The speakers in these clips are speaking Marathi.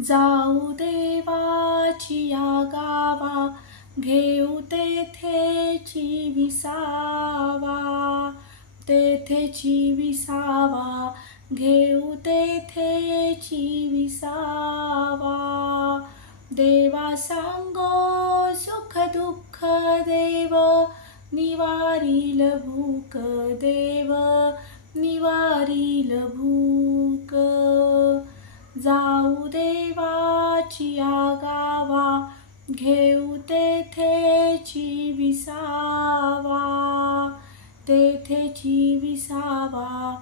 जाऊ देवाची या गावा, घेऊ तेथेची विसावा. तेथेची विसावा, घेऊ तेथेची विसावा. देवा सांगो सुख दुःख देव, निवारील भूक देव, निवारील भूक. जाऊ देवाची या गावा, घेऊ तेथेची विसावा. तेथेची विसावा,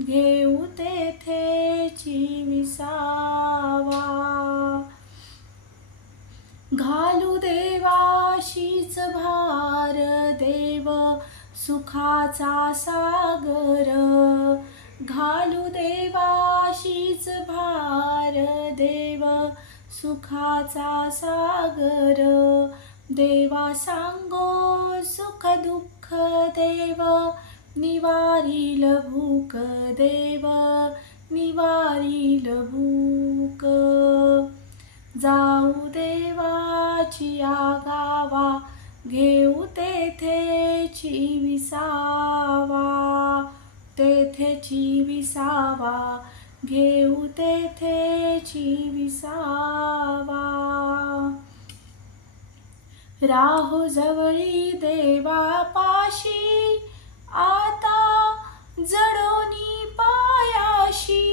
घेऊ तेथेची विसावा. घालू देवाशीच भार देव, सुखाचा सागर. घालू देवाशीच भार देव, सुखाचा सागर. देवा सांगो सुख दुःख देव, निवारील भूक देव, निवारील भूक. जाऊ देवाची या गावा, घेऊ तेथेची विसावा. तेथेची विसावा, घेऊ तेथेची विसावा. राहू जवळी देवापाशी, आता जडोनी पायाशी.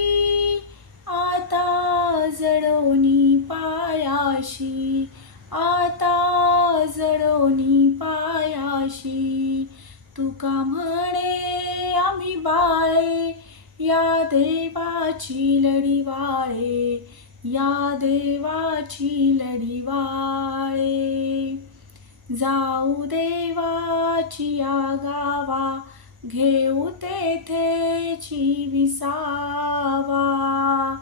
आता जडोनी पायाशी, आता जडोनी पायाशी. तुका म्हणे आम्ही बाळे, या देवाची लढीवाळे, या देवाची लढीवाळे. जाऊ देवाची या गावा, घेऊ तेथेची विसावा.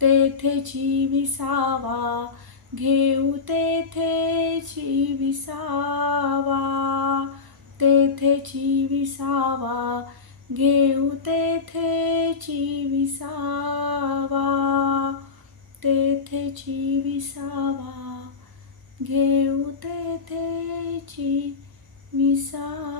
तेथेची विसावा, घेऊ तेथेची विसावा. तेथेची विसावा, घेऊ तेथेची विसावा. तेथेची विसावा, घेऊ तेथेची विसावा.